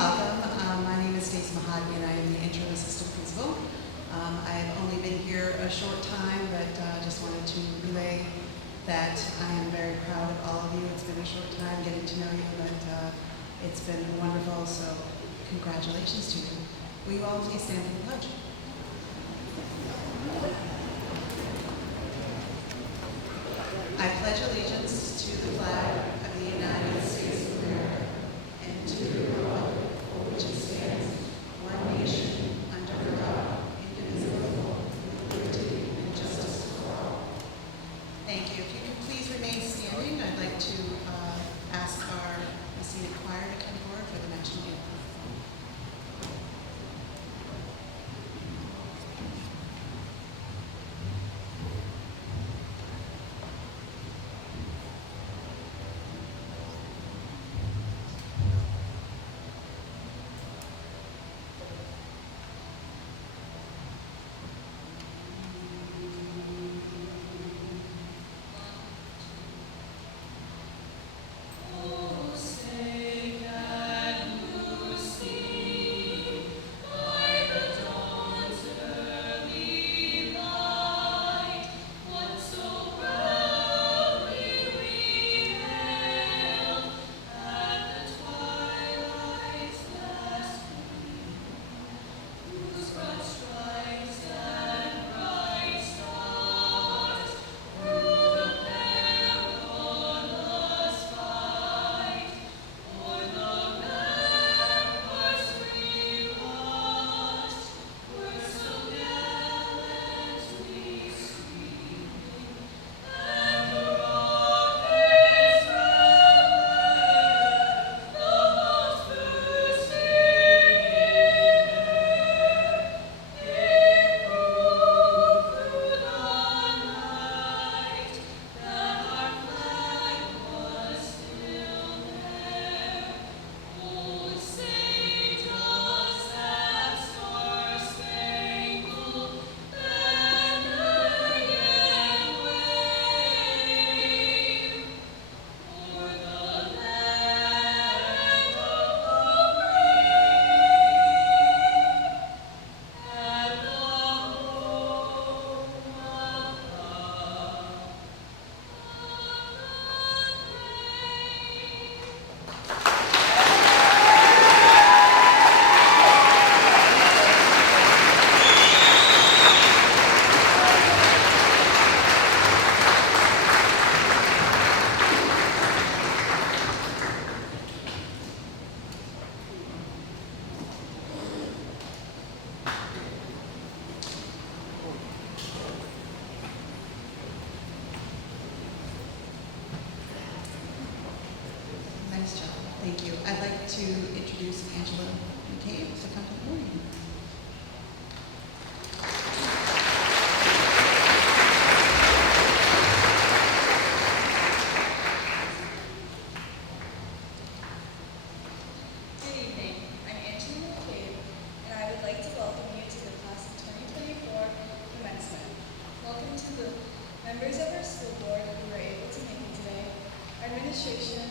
welcome. My name is Stacey Mahogany and I am the interim assistant principal. I've only been here a short time, but just wanted to relay that I am very proud of all of you. It's been a short time getting to know you, but it's been wonderful, so congratulations to you. Will you all please stand for the pledge? I pledge allegiance to the flag of the United States of America and to the republic for which it stands, one nation, under God, indivisible, with liberty and justice for all. Thank you. If you could please remain standing, I'd like to ask our Messianic choir to come forward for the national anthem. Nice job. Thank you. I'd like to introduce Angela McCabe to come to the podium. Good evening. I'm Angela McCabe, and I would like to welcome you to the class of 2024 commencement. Welcome to the members of our school board who were able to make it today, our administration,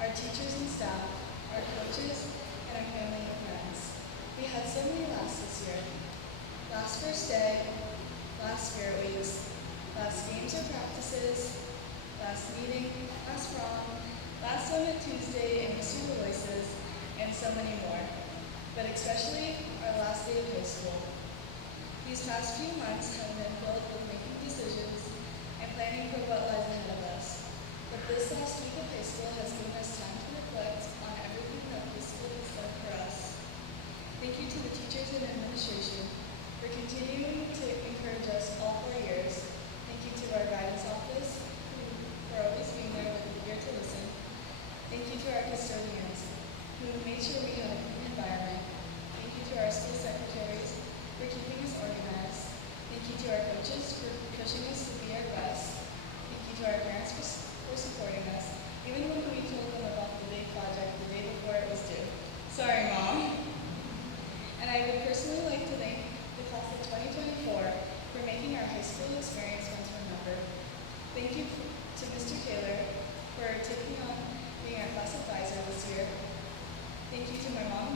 our teachers and staff, our coaches, and our family and friends. We had so many laughs this year. Last first day, last spirit weeks, last games or practices, last meeting, last prom, last Summit Tuesday and Mr. Voices, and so many more. But especially our last day of high school. These past few months have been filled with making decisions and planning for what lies ahead of us. But this last week of high school has given us time to reflect on everything that high school has done for us. Thank you to the teachers and administration for continuing to encourage us all 4 years. Thank you to our guidance office for always being there with an ear to listen. Thank you to our custodians who made sure we had a clean environment. Thank you to our school secretaries for keeping us organized. Thank you to our coaches for pushing us to be our best. Thank you to our parents for supporting us, even when we told them about the big project the day before it was due. Sorry, Mom. And I would personally like to thank the class of 2024 for making our high school experience one to remember. Thank you to Mr. Taylor for taking on being our class advisor this year. Thank you to my mom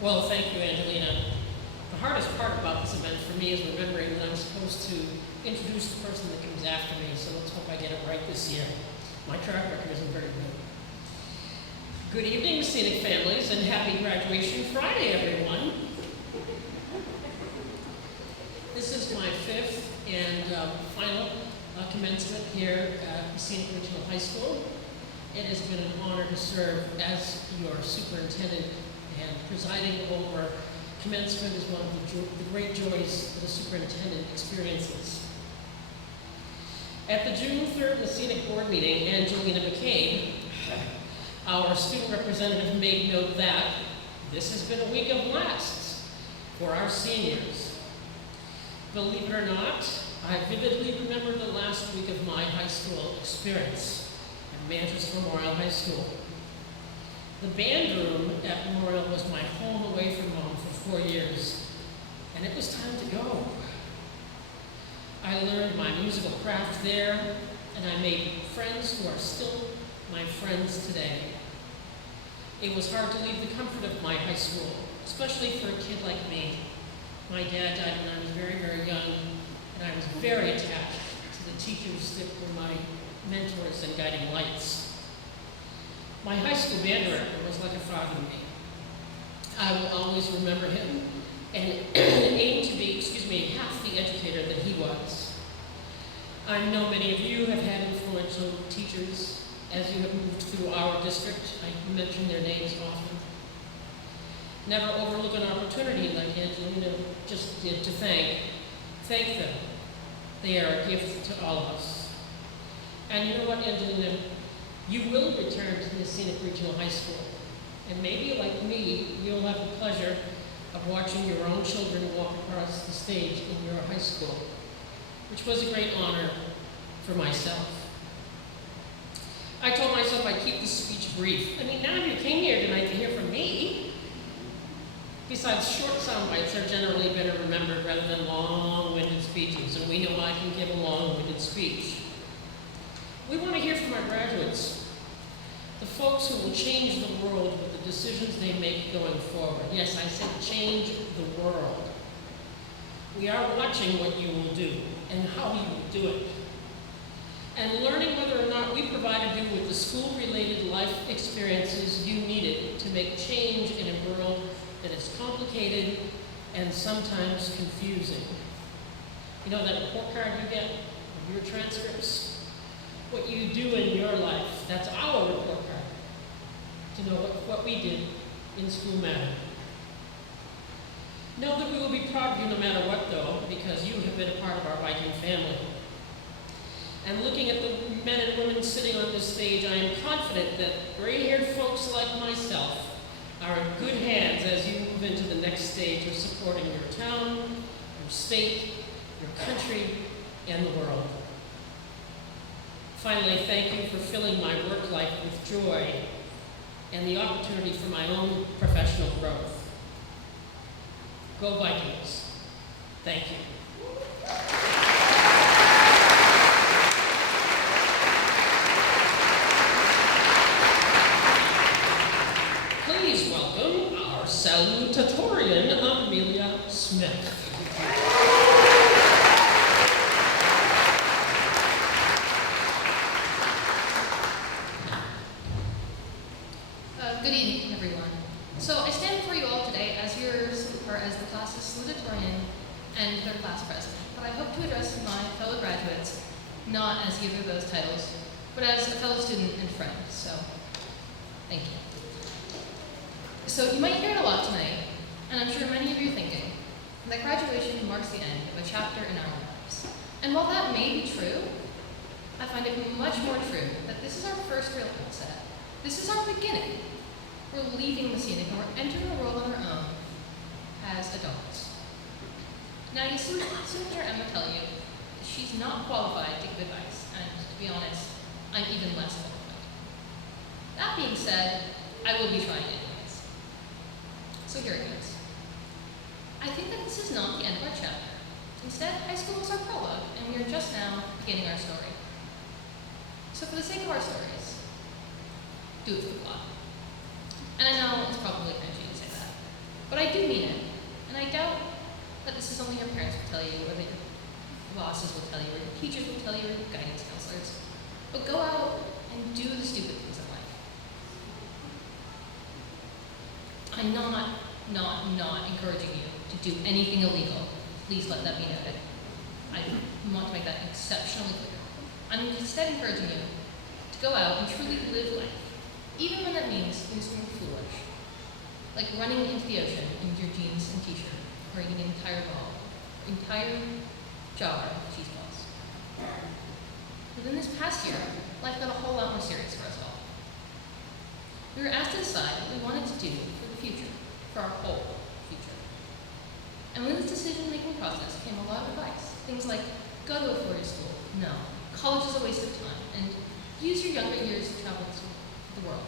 Well, thank you, Angelina. The hardest part about this event for me is remembering that I'm supposed to introduce the person that comes after me, so let's hope I get it right this year. My track record isn't very good. Good evening, Messinic families, and happy Graduation Friday, everyone. This is my fifth and final commencement here at Messinic Regional High School. It has been an honor to serve as your superintendent, and presiding over commencement is one of the great joys that a superintendent experiences. At the June 3rd Messinic Board meeting, Angelina McCabe, our student representative, made note that this has been a week of lasts for our seniors. Believe it or not, I vividly remember the last week of my high school experience at Manchester Memorial High School. The band room at Memorial was my home away from home for 4 years, and it was time to go. I learned my musical craft there, and I made friends who are still my friends today. It was hard to leave the comfort of my high school, especially for a kid like me. My dad died when I was very, very young, and I was very attached to the teachers that were my mentors and guiding lights. My high school band director was like a father to me. I will always remember him and aim to be, half the educator that he was. I know many of you have had influential teachers as you have moved through our district. I mention their names often. Never overlook an opportunity like Angelina just did to thank them. They are a gift to all of us. And you know what, Angelina? You will return to the Scenic Regional High School. And maybe, like me, you'll have the pleasure of watching your own children walk across the stage in your high school, which was a great honor for myself. I told myself I'd keep the speech brief. I mean, none of you came here tonight to hear from me. Besides, short sound bites are generally better remembered rather than long-winded speeches, and we know I can give a long-winded speech. We want to hear from our graduates, the folks who will change the world with the decisions they make going forward. Yes, I said change the world. We are watching what you will do and how you will do it, and learning whether or not we provided you with the school-related life experiences you needed to make change in a world that is complicated and sometimes confusing. You know that report card you get of your transcripts? What you do in your life, that's our report card, to know what we did in school mattered. Know that we will be proud of you no matter what, though, because you have been a part of our Viking family. And looking at the men and women sitting on this stage, I am confident that gray-haired folks like myself are in good hands as you move into the next stage of supporting your town, your state, your country, and the world. Finally, thank you for filling my work life with joy and the opportunity for my own professional growth. Go Vikings. Thank you. Please welcome our salutatorian, Amelia Smith. Good evening, everyone. So I stand before you all today as the class's salutatorian and their class president. But I hope to address my fellow graduates not as either of those titles, but as a fellow student and friend. So, thank you. So you might hear it a lot tonight, and I'm sure many of you are thinking that graduation marks the end of a chapter in our lives. And while that may be true, I find it much more true that this is our first real outset. This is our beginning. We're leaving the scenic and we're entering a world on our own as adults. Now, you soon hear Emma tell you that she's not qualified to give advice, and to be honest, I'm even less qualified. That being said, I will be trying anyways. So here it goes. I think that this is not the end of our chapter. Instead, high school is our prologue, and we are just now beginning our story. So for the sake of our stories, do it for the plot. And I know it's probably kind of cheesy to say that, but I do mean it. And I doubt that this is something your parents will tell you, or that your bosses will tell you, or your teachers will tell you, or your guidance counselors. But go out and do the stupid things in life. I'm not encouraging you to do anything illegal. Please let that be noted. I want to make that exceptionally clear. I'm instead encouraging you to go out and truly live life, even when that means doing something foolish, like running into the ocean in your jeans and t-shirt, or eating an entire jar of cheese balls. Within this past year, life got a whole lot more serious for us all. We were asked to decide what we wanted to do for the future, for our whole future. And with this decision-making process came a lot of advice. Things like, go to a four-year school. No. College is a waste of time. And use your younger years to travel the world.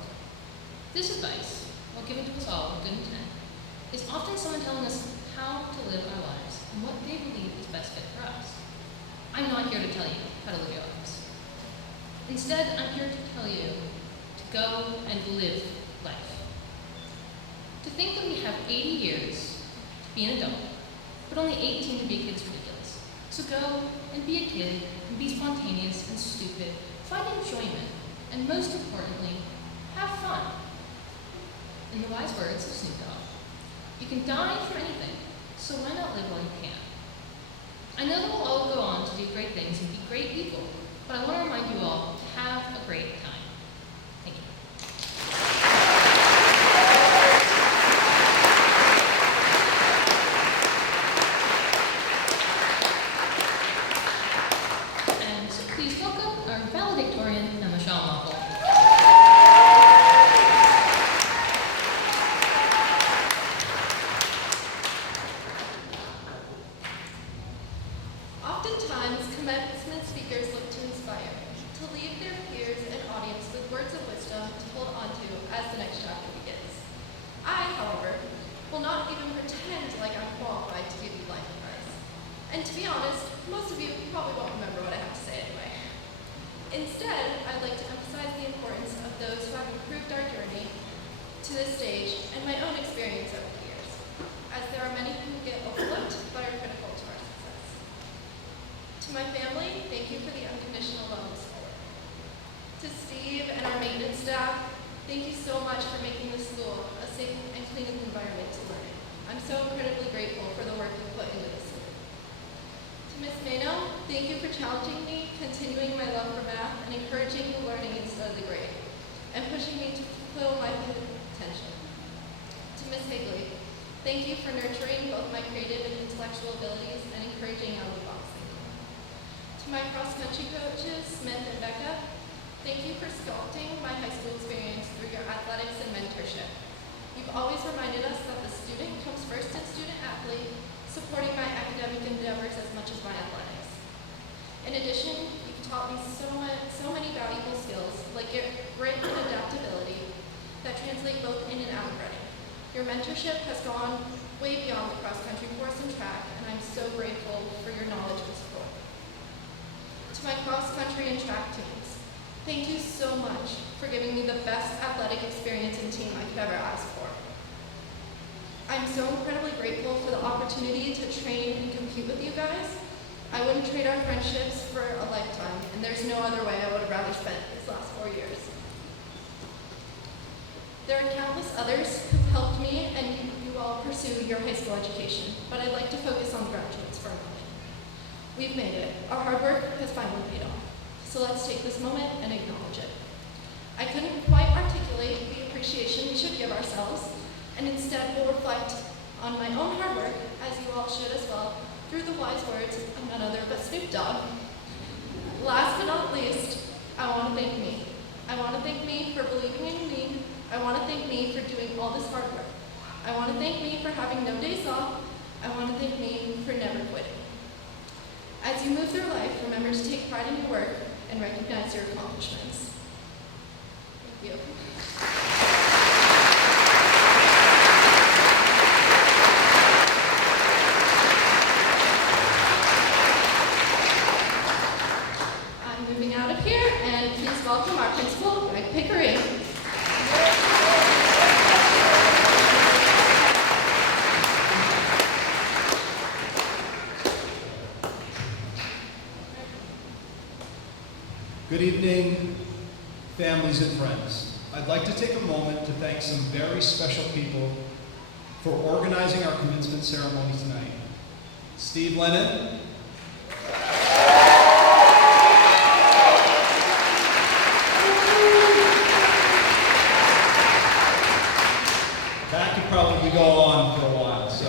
This advice, while given to us all with good intent, is often someone telling us how to live our lives and what they believe is best fit for us. I'm not here to tell you how to live your lives. Instead, I'm here to tell you to go and live life. To think that we have 80 years to be an adult, but only 18 to be a kid is ridiculous. So go and be a kid and be spontaneous and stupid, find enjoyment, and most importantly, have fun. In the wise words of Snoop Dogg, you can die for anything, so why not live while you can? I know that we'll all go on to do great things and be great people, but I want to remind you all to have a great time. Thank you. And so please welcome our valedictorian, Emma Schaumacher. Oftentimes, commencement speakers look to inspire, to leave their peers and audience with words of wisdom to hold on to as the next chapter begins. I, however, will not even pretend like I'm qualified to give you life advice. And to be honest, most of you probably won't remember what I have to say anyway. Instead, I'd like to emphasize the importance of those who have improved our journey to this stage and my own experience over the years, as there are many who get overlooked but are critical to our success. To my family, thank you for the unconditional love and support. To Steve and our maintenance staff, thank you so much for making this school a safe and clean environment to learn in. I'm so incredibly grateful for the work you put into this school. To Ms. Mano, thank you for challenging me, continuing my love for math, and encouraging the learning instead of the grade, and pushing me to fulfill my hidden potential. To Ms. Higley, thank you for nurturing both my creative and intellectual abilities and encouraging out-of-the-box thinking. To my cross-country coaches, Smith and Becca, thank you for sculpting my high school experience through your athletics and mentorship. You've always reminded us that the student comes first in student-athlete, supporting my academic endeavors as much as my athletics. In addition, you've taught me so many valuable skills, like grit and adaptability, that translate both in and out of running. Your mentorship has gone way beyond the cross-country course and track, and I'm so grateful for your knowledge and support. To my cross-country and track teams, thank you so much for giving me the best athletic experience and team I could ever ask for. I'm so incredibly grateful for the opportunity to train and compete with you guys. I wouldn't trade our friendships for a lifetime, and there's no other way I would have rather spent these last 4 years. There are countless others who've helped me and you all pursue your high school education, but I'd like to focus on the graduates for a moment. We've made it. Our hard work has finally paid off. So let's take this moment and acknowledge it. I couldn't quite articulate the appreciation we should give ourselves, and instead will reflect on my own hard work, as you all should as well, through the wise words of none other but Snoop Dogg. Last but not least, I want to thank me. I want to thank me for believing in me. I want to thank me for doing all this hard work. I want to thank me for having no days off. I want to thank me for never quitting. As you move through life, remember to take pride in your work and recognize your accomplishments. Thank you. I'm moving out of here, and please welcome our principal, Greg Pickering. Good evening, families and friends. I'd like to take a moment to thank some very special people for organizing our commencement ceremony tonight. Steve Lennon, that could probably go on for a while. So,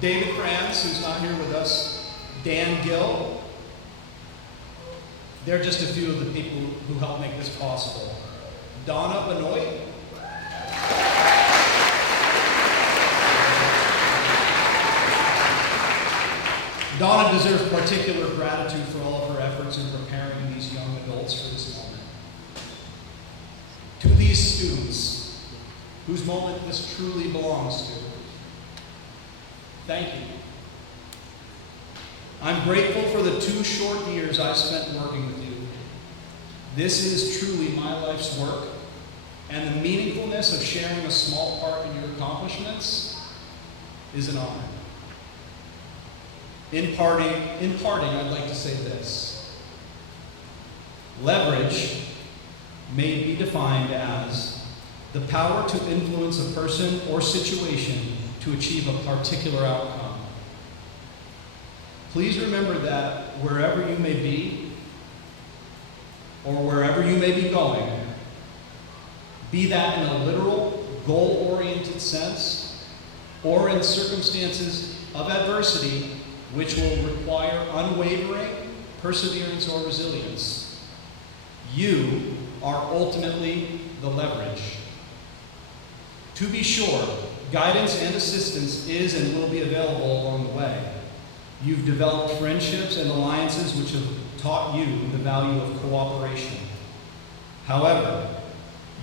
David Franz, who's not here with us, Dan Gill. They're just a few of the people who helped make this possible. Donna Benoit. Donna deserves particular gratitude for all of her efforts in preparing these young adults for this moment. To these students, whose moment this truly belongs to, thank you. I'm grateful for the 2 short years I've spent working with you. This is truly my life's work, and the meaningfulness of sharing a small part in your accomplishments is an honor. In parting, I'd like to say this. Leverage may be defined as the power to influence a person or situation to achieve a particular outcome. Please remember that wherever you may be, or wherever you may be going, be that in a literal, goal-oriented sense, or in circumstances of adversity, which will require unwavering perseverance or resilience, you are ultimately the leverage. To be sure, guidance and assistance is and will be available along the way. You've developed friendships and alliances which have taught you the value of cooperation. However,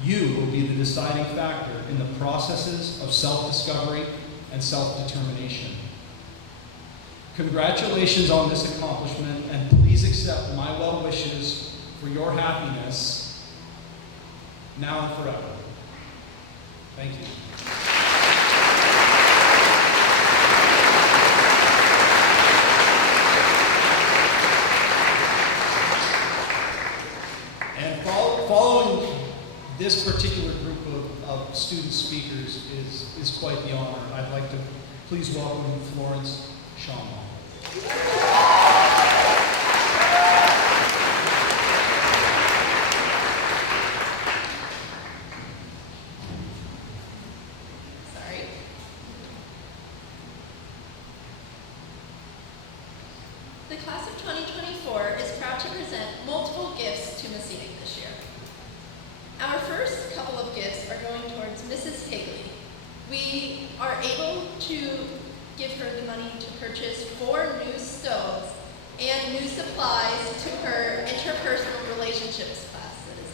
you will be the deciding factor in the processes of self-discovery and self-determination. Congratulations on this accomplishment, and please accept my well wishes for your happiness now and forever. Thank you. And following this particular group of student speakers is quite the honor. I'd like to please welcome Florence Schaumburg. Sorry. The class of 2024 is proud to present multiple gifts to Miss Enoch this year. Our first couple of gifts are going towards Mrs. Higley. We are able to give her the money to purchase 4 new stoves and new supplies to her interpersonal relationships classes.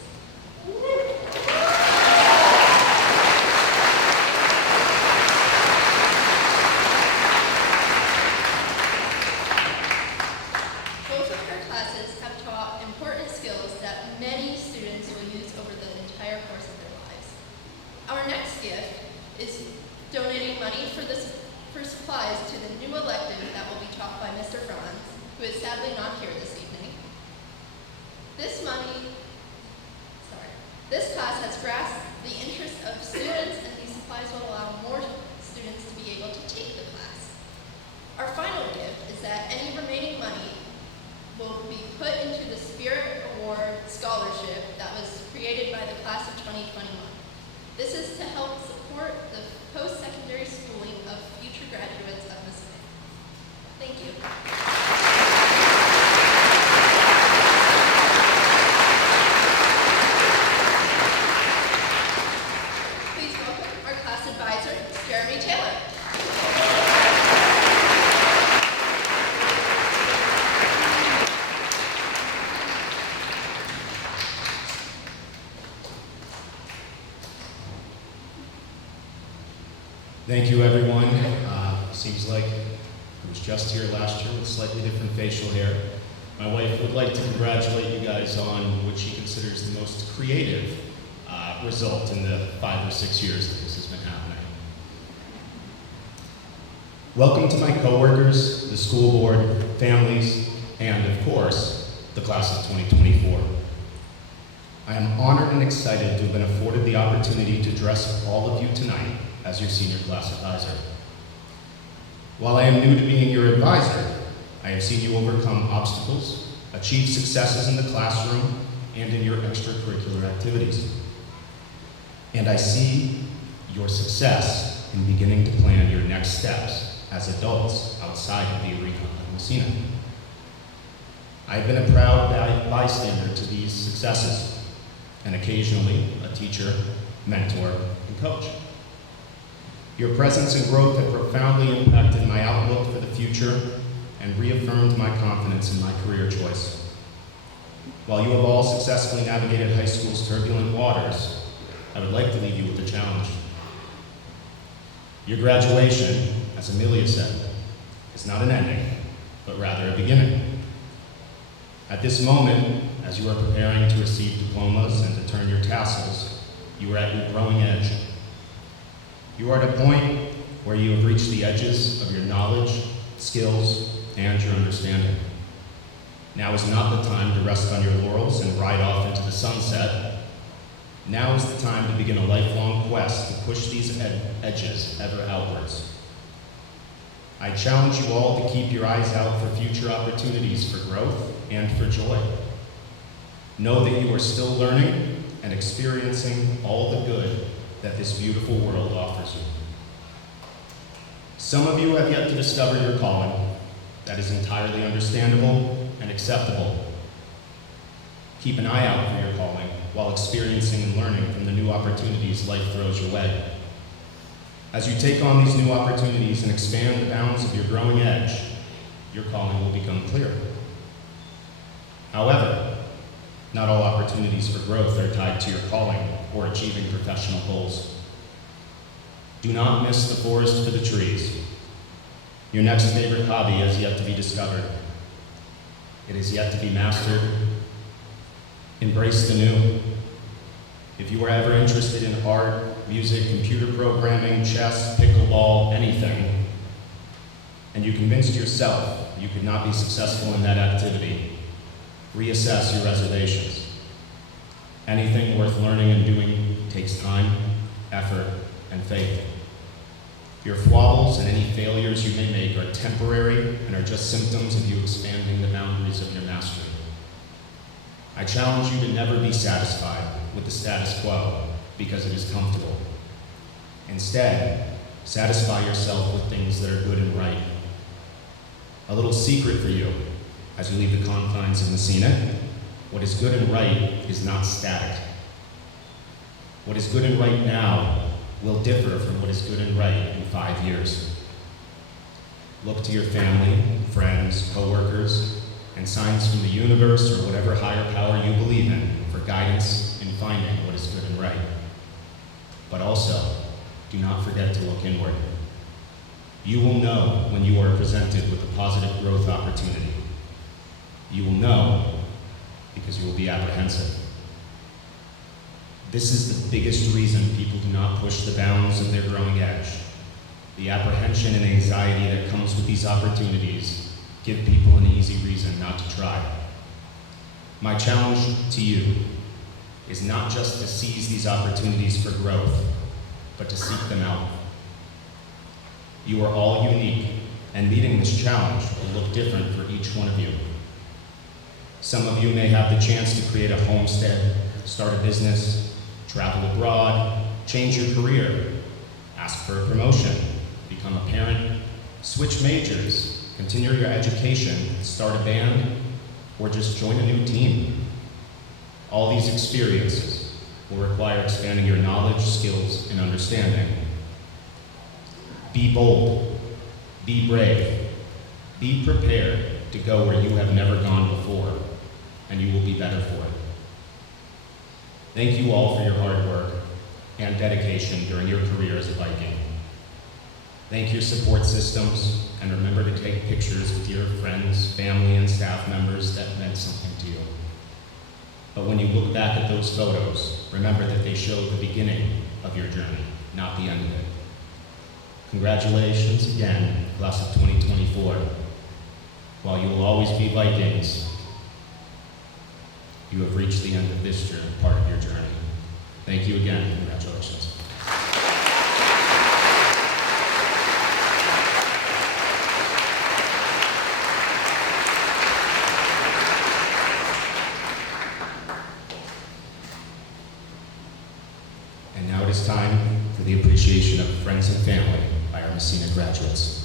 Both of her classes have taught important skills that many students will use over the entire course of their lives. Our next gift is donating money for supplies to the new elective that will be taught by Mr. Franz, who is sadly not here this evening. This class has grasped the interest of students, and these supplies will allow more students to be able to take the class. Our final gift is that any remaining money will be put into the Spirit Award Scholarship that was created by the class of 2021. This is to help support the post-secondary schooling of future graduates of Miss Enoch. Thank you. Please welcome our class advisor, Jeremy Taylor. Thank you, everyone. Seems like I was just here last year with slightly different facial hair. My wife would like to congratulate you guys on what she considers the most creative result in the 5 or 6 years that this has been happening. Welcome to my coworkers, the school board, families, and of course, the class of 2024. I am honored and excited to have been afforded the opportunity to address all of you tonight as your senior class advisor. While I am new to being your advisor, I have seen you overcome obstacles, achieve successes in the classroom, and in your extracurricular activities. And I see your success in beginning to plan your next steps as adults outside of the arena of Messina. I've been a proud bystander to these successes, and occasionally a teacher, mentor, and coach. Your presence and growth have profoundly impacted my outlook for the future and reaffirmed my confidence in my career choice. While you have all successfully navigated high school's turbulent waters, I would like to leave you with a challenge. Your graduation, as Amelia said, is not an ending, but rather a beginning. At this moment, as you are preparing to receive diplomas and to turn your tassels, you are at your growing edge. You are at a point where you have reached the edges of your knowledge, skills, and your understanding. Now is not the time to rest on your laurels and ride off into the sunset. Now is the time to begin a lifelong quest to push these edges ever outwards. I challenge you all to keep your eyes out for future opportunities for growth and for joy. Know that you are still learning and experiencing all the good that this beautiful world offers you. Some of you have yet to discover your calling. That is entirely understandable and acceptable. Keep an eye out for your calling while experiencing and learning from the new opportunities life throws your way. As you take on these new opportunities and expand the bounds of your growing edge, your calling will become clear. However, not all opportunities for growth are tied to your calling or achieving professional goals. Do not miss the forest for the trees. Your next favorite hobby has yet to be discovered. It is yet to be mastered. Embrace the new. If you are ever interested in art, music, computer programming, chess, pickleball, anything, and you convinced yourself you could not be successful in that activity, reassess your reservations. Anything worth learning and doing takes time, effort, and faith. Your foibles and any failures you may make are temporary and are just symptoms of you expanding the boundaries of your mastery. I challenge you to never be satisfied with the status quo because it is comfortable. Instead, satisfy yourself with things that are good and right. A little secret for you as you leave the confines of Messina: what is good and right is not static. What is good and right now will differ from what is good and right in 5 years. Look to your family, friends, coworkers, and signs from the universe or whatever higher power you believe in for guidance in finding what is good and right. But also, do not forget to look inward. You will know when you are presented with a positive growth opportunity. You will know because you will be apprehensive. This is the biggest reason people do not push the bounds of their growing edge. The apprehension and anxiety that comes with these opportunities give people an easy reason not to try. My challenge to you is not just to seize these opportunities for growth, but to seek them out. You are all unique, and meeting this challenge will look different for each one of you. Some of you may have the chance to create a homestead, start a business, travel abroad, change your career, ask for a promotion, become a parent, switch majors, continue your education, start a band, or just join a new team. All these experiences will require expanding your knowledge, skills, and understanding. Be bold, be brave, be prepared to go where you have never gone before, and you will be better for it. Thank you all for your hard work and dedication during your career as a Viking. Thank your support systems, and remember to take pictures with your friends, family, and staff members that meant something to you. But when you look back at those photos, remember that they show the beginning of your journey, not the end of it. Congratulations again, class of 2024. While you will always be Vikings, You have reached the end of this part of your journey. Thank you again. Congratulations. And now it is time for the appreciation of friends and family by our Messina graduates.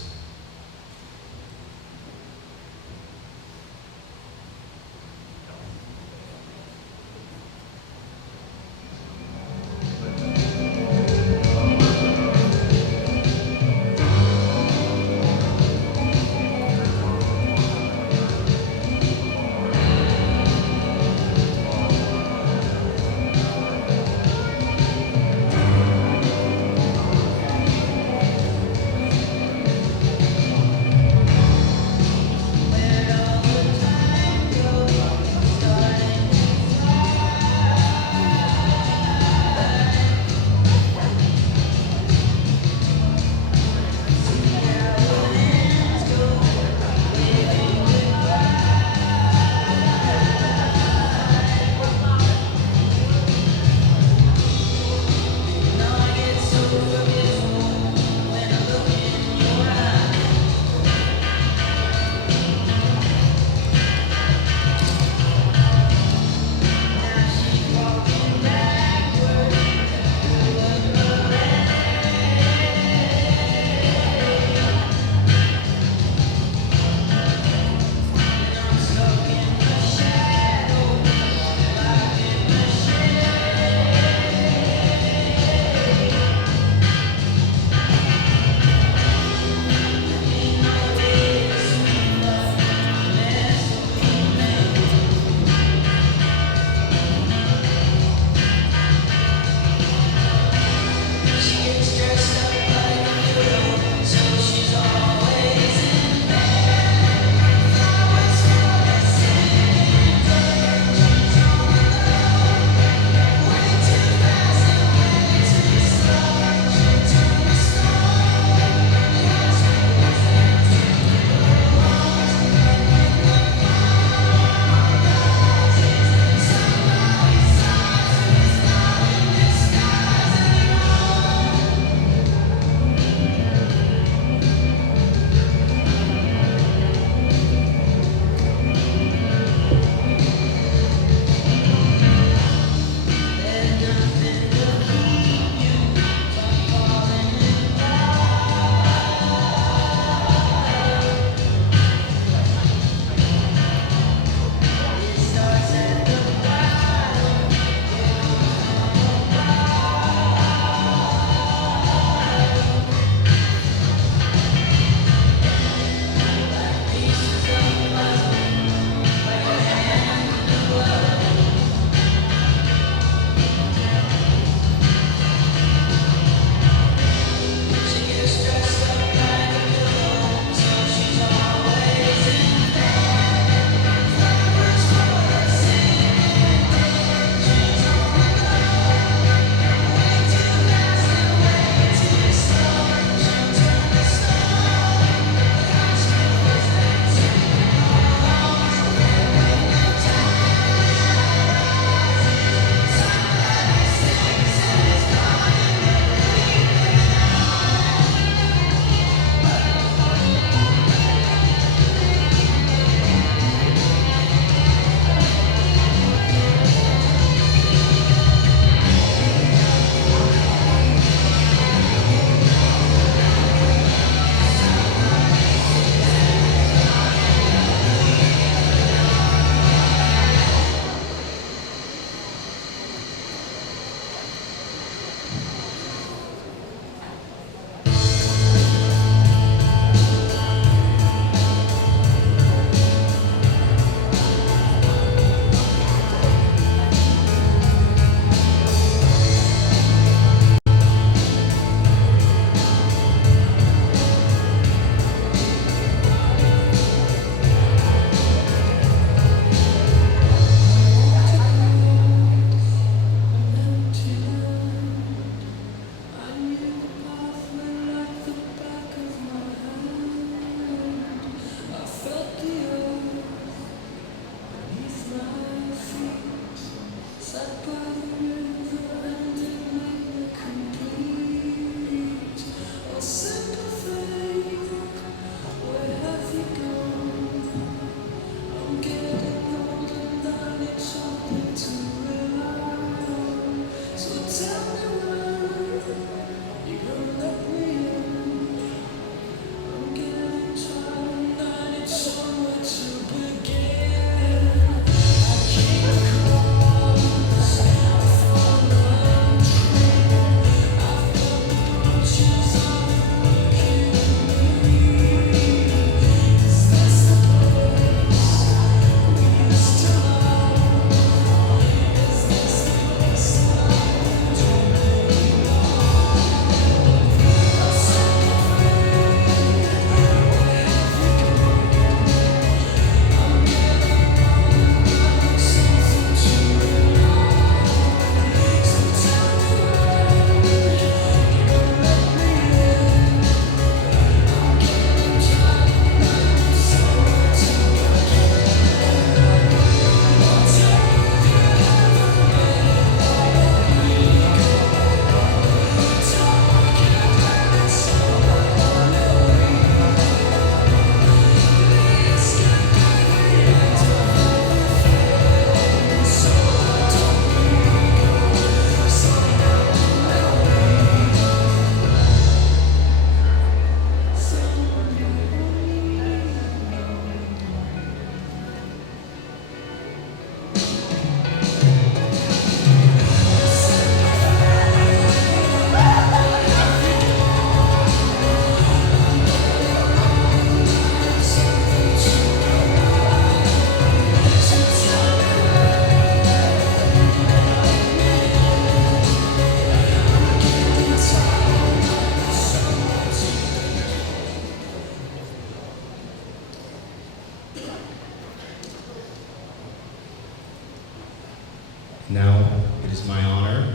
Now, it is my honor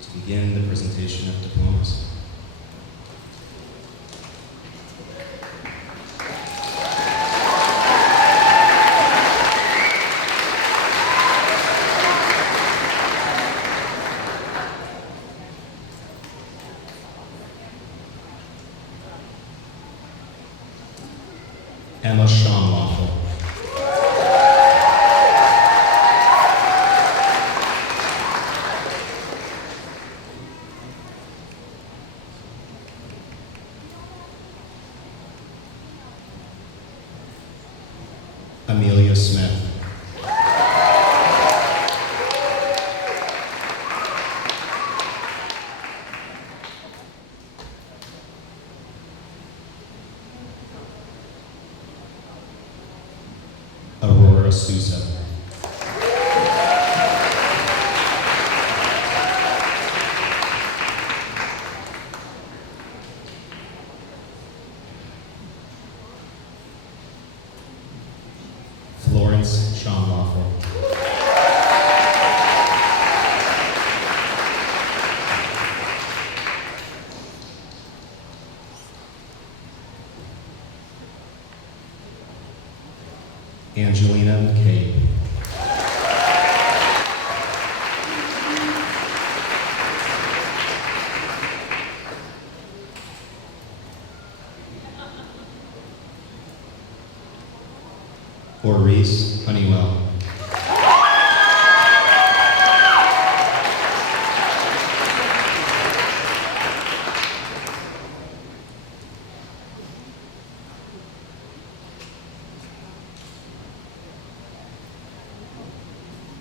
to begin the presentation of diplomas. Emma Schonloffel. Amelia Smith. Aurora Sousa. Florence Schonloffel. Angelina McCabe. Maurice Honeywell.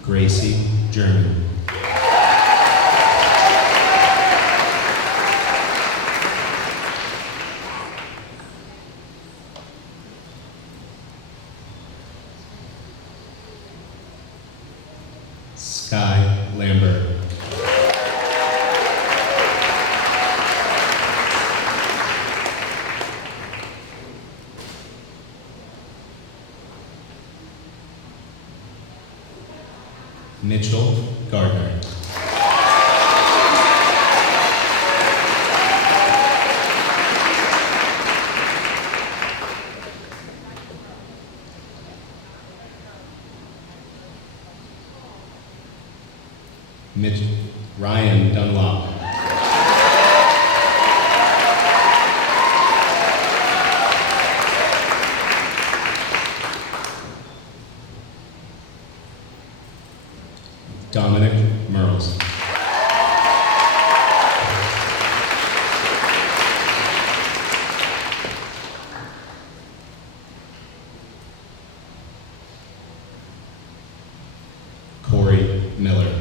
Gracie German. Sky Lambert. Mitchell Gardner. Ryan Dunlop. Dominic Merles. Corey Miller.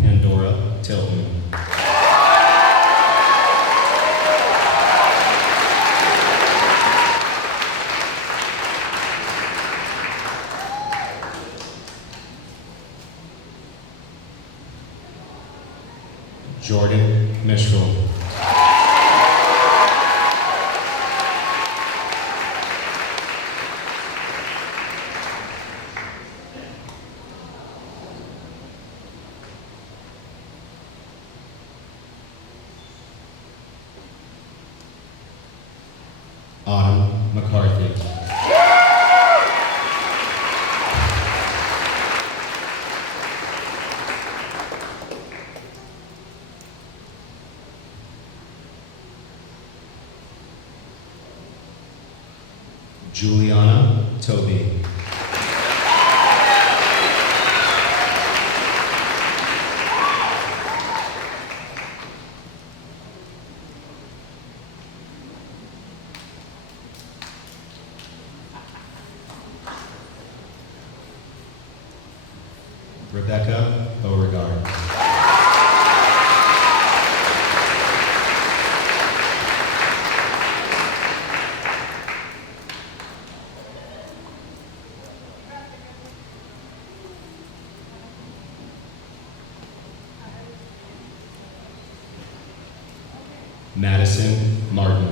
Pandora Tilton. Jordan Mistral. Autumn McCarthy. Juliana Toby. Rebecca Beauregard. Madison Martin.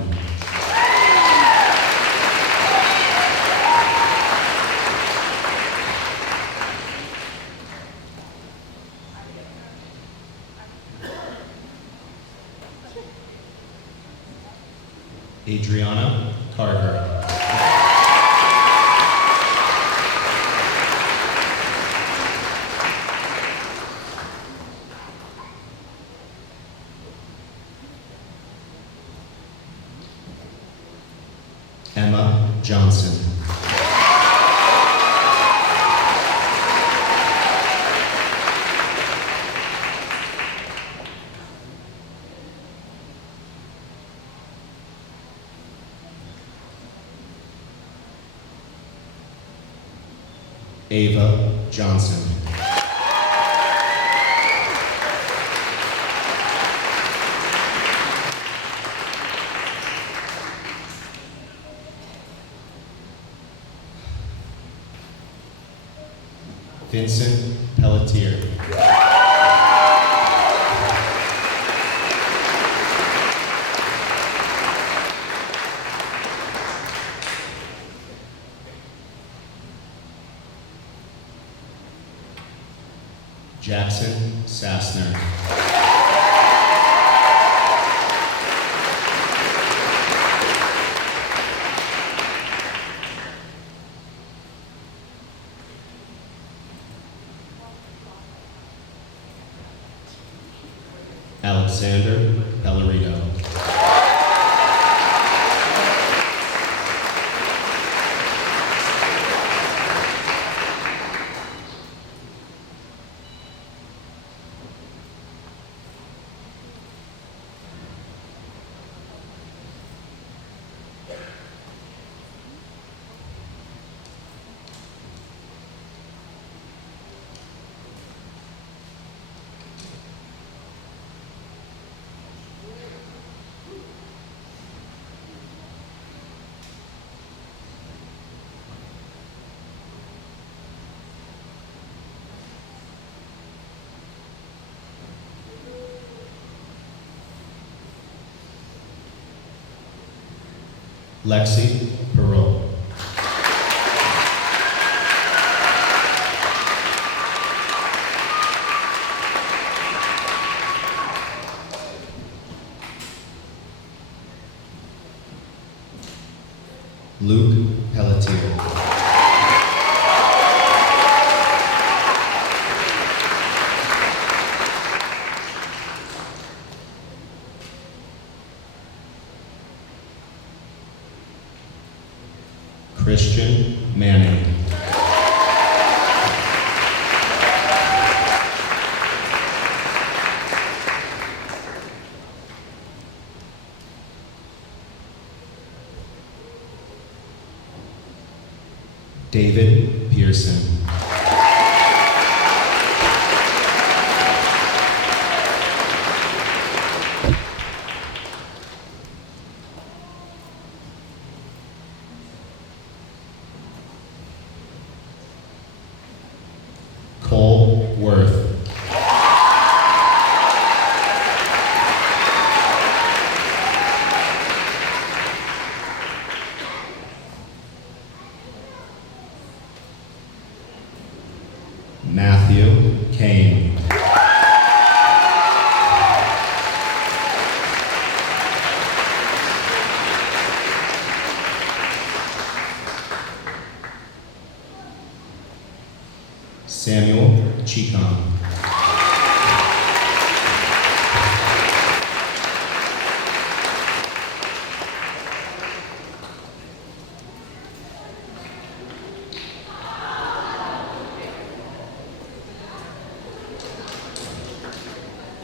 Adriana Carter. Emma Johnson. Ava Johnson. Vincent Pelletier. Jackson Sassner. Alexander Pellerito. Lexi Perot. Luke Pelletier. Christian Manning. David Pearson. Cole Worth. Matthew Kane. Samuel Chicon.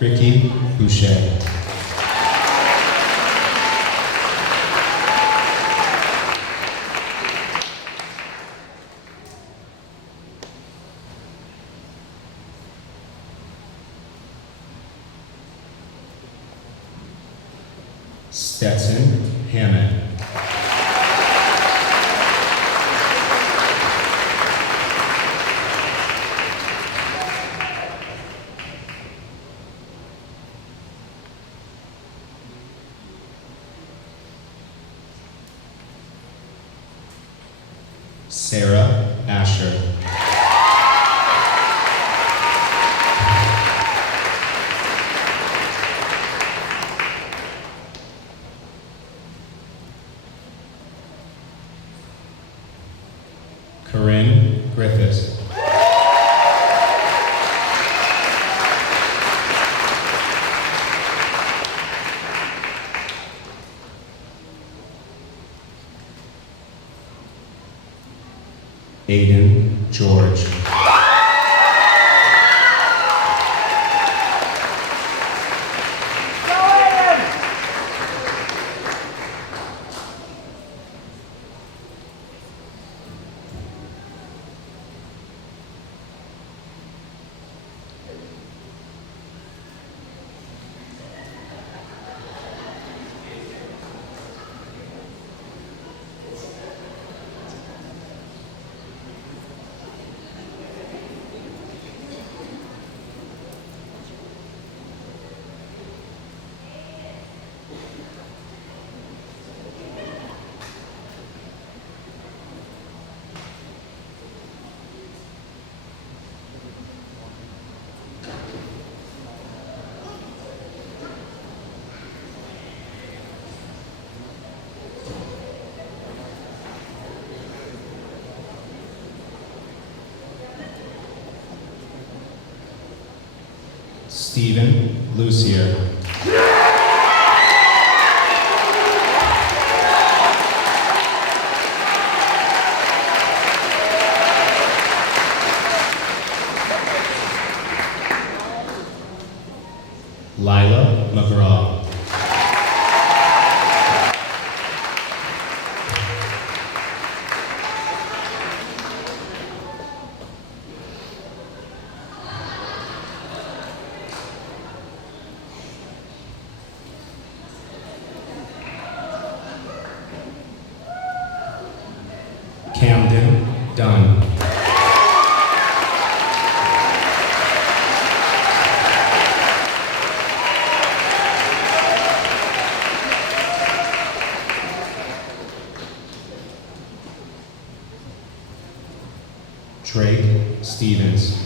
Ricky Boucher. Stetson Hammond. Sarah Asher. Corinne Griffiths. Aiden George. Stephen Lucier. Lila McGraw. Camden Dunn. Drake Stevens.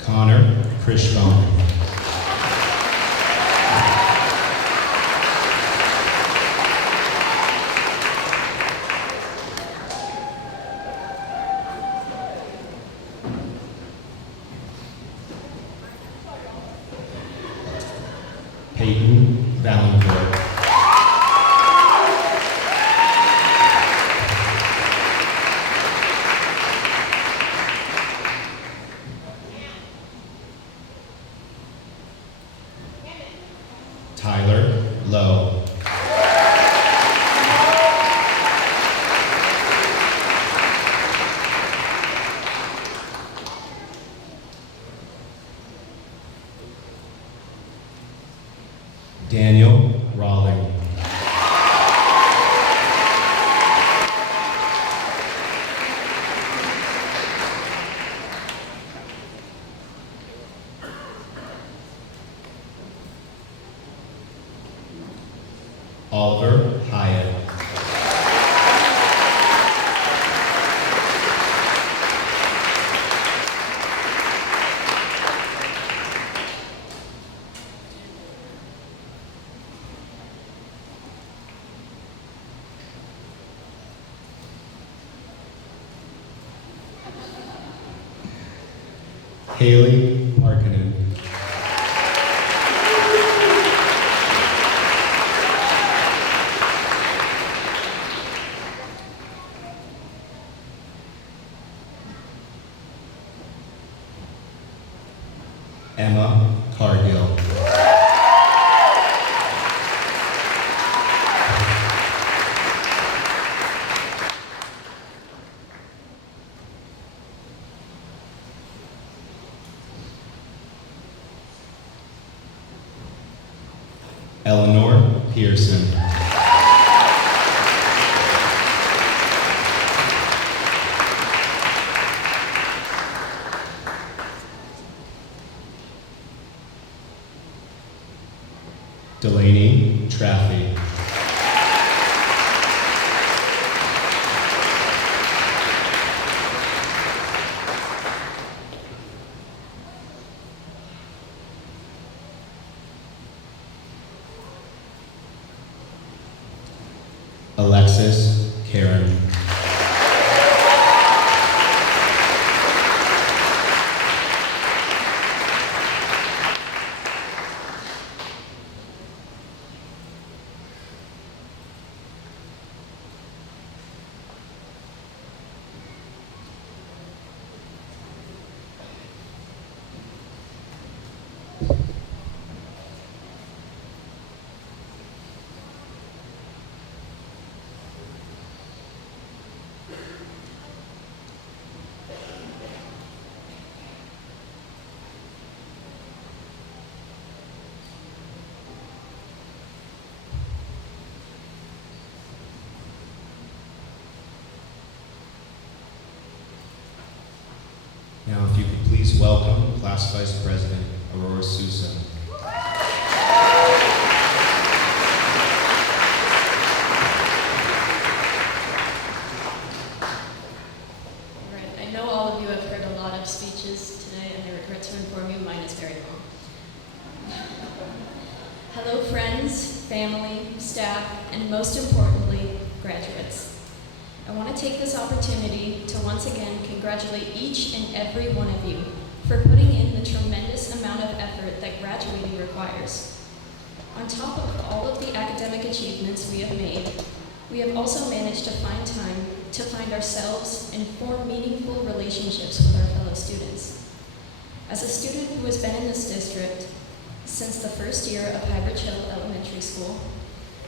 Connor Krishbone. Peyton Valancourt. Tyler Lowe. Haley Markkinen. Emma Cargill. Eleanor Pearson. Delaney Traffy. Alexis Karen. Now, if you could please welcome Class Vice President Aurora Sousa. Alright, I know all of you have heard a lot of speeches today, and I regret to inform you mine is very long. Hello, friends, family, staff, and most importantly, graduates. I want to take this opportunity to once again congratulate each and every one of you for putting in the tremendous amount of effort that graduating requires. On top of all of the academic achievements we have made, we have also managed to find time to find ourselves and form meaningful relationships with our fellow students. As a student who has been in this district since the first year of Hybrid Hill Elementary School,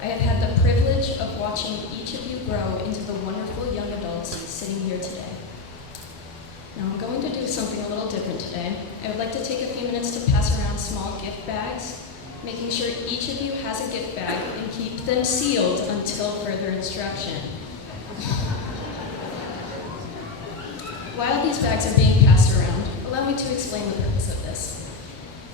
I have had the privilege of watching each of you grow into the wonderful young adults sitting here today. Now I'm going to do something a little different today. I would like to take a few minutes to pass around small gift bags, making sure each of you has a gift bag and keep them sealed until further instruction. While these bags are being passed around, allow me to explain the purpose of this.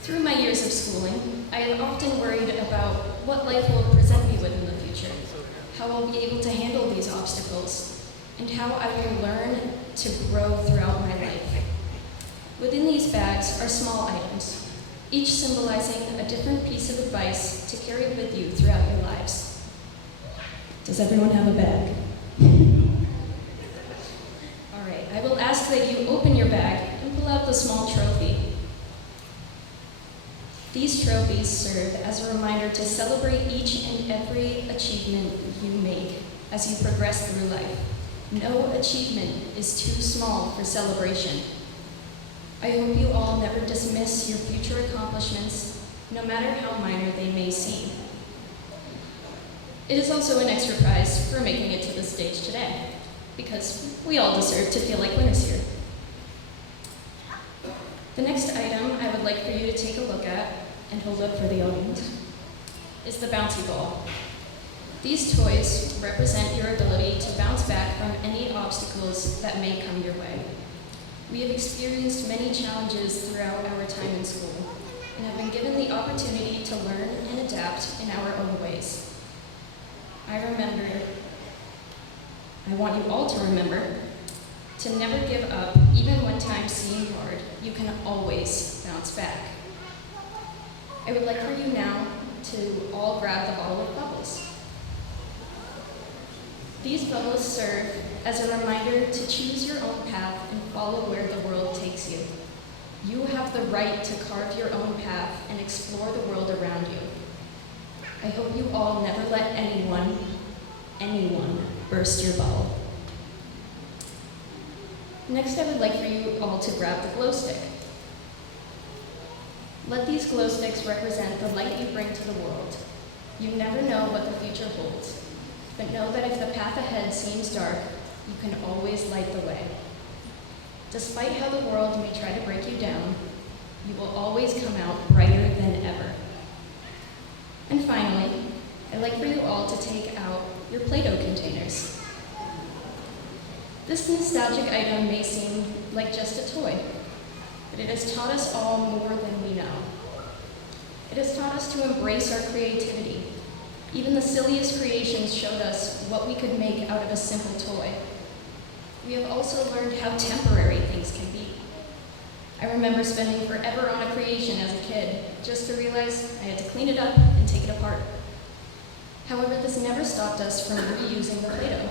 Through my years of schooling, I have often worried about what life will present me with in the future, how I'll be able to handle these obstacles, and how I will learn to grow throughout my life. Within these bags are small items, each symbolizing a different piece of advice to carry with you throughout your lives. Does everyone have a bag? All right, I will ask that you open your bag and pull out the small trophy. These trophies serve as a reminder to celebrate each and every achievement you make as you progress through life. No achievement is too small for celebration. I hope you all never dismiss your future accomplishments, no matter how minor they may seem. It is also an extra prize for making it to the stage today, because we all deserve to feel like winners here. The next item I would like for you to take a look at, and hold up for the audience, is the bouncy ball. These toys represent your ability to bounce back from any obstacles that may come your way. We have experienced many challenges throughout our time in school, and have been given the opportunity to learn and adapt in our own ways. I want you all to remember to never give up, even when times seem hard. You can always bounce back. I would like for you now to all grab the bottle of bubbles. These bubbles serve as a reminder to choose your own path and follow where the world takes you. You have the right to carve your own path and explore the world around you. I hope you all never let anyone burst your bubble. Next, I would like for you all to grab the glow stick. Let these glow sticks represent the light you bring to the world. You never know what the future holds, but know that if the path ahead seems dark, you can always light the way. Despite how the world may try to break you down, you will always come out brighter than ever. And finally, I'd like for you all to take out your Play-Doh containers. This nostalgic item may seem like just a toy, but it has taught us all more than we know. It has taught us to embrace our creativity. Even the silliest creations showed us what we could make out of a simple toy. We have also learned how temporary things can be. I remember spending forever on a creation as a kid, just to realize I had to clean it up and take it apart. However, this never stopped us from reusing the Play-Doh.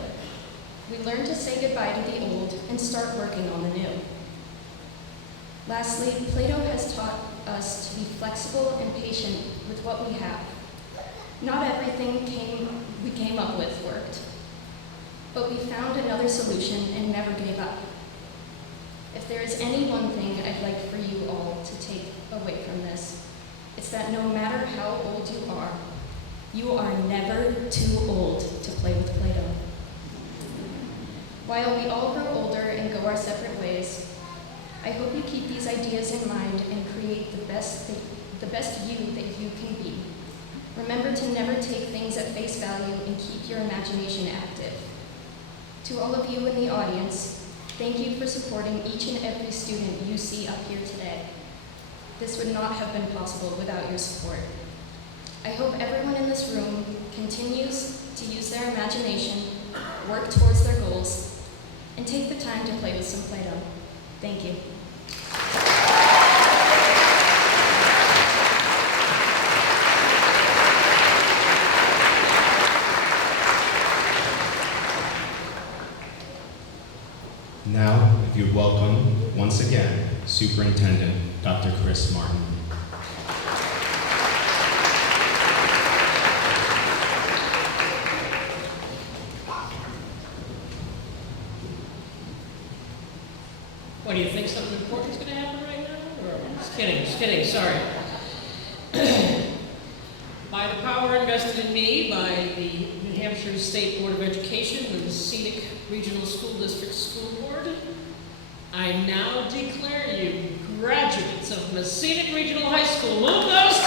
We learned to say goodbye to the old and start working on the new. Lastly, Play-Doh has taught us to be flexible and patient with what we have. Not everything we came up with worked, but we found another solution and never gave up. If there is any one thing I'd like for you all to take away from this, it's that no matter how old you are never too old to play with Play-Doh. While we all grow older and go our separate ways, I hope you keep these ideas in mind and create the best you that you can be. Remember to never take things at face value and keep your imagination active. To all of you in the audience, thank you for supporting each and every student you see up here today. This would not have been possible without your support. I hope everyone in this room continues to use their imagination, work towards their goals, and take the time to play with some Play-Doh. Thank you. Now, if you'd welcome, once again, Superintendent Dr. Chris Martin. What do you think? Something important's going to happen right now? Or just kidding, sorry. By the power invested in me by the New Hampshire State Board of Education and the Scenic Regional School District School Board, I now declare you graduates of Scenic Regional High School. Move those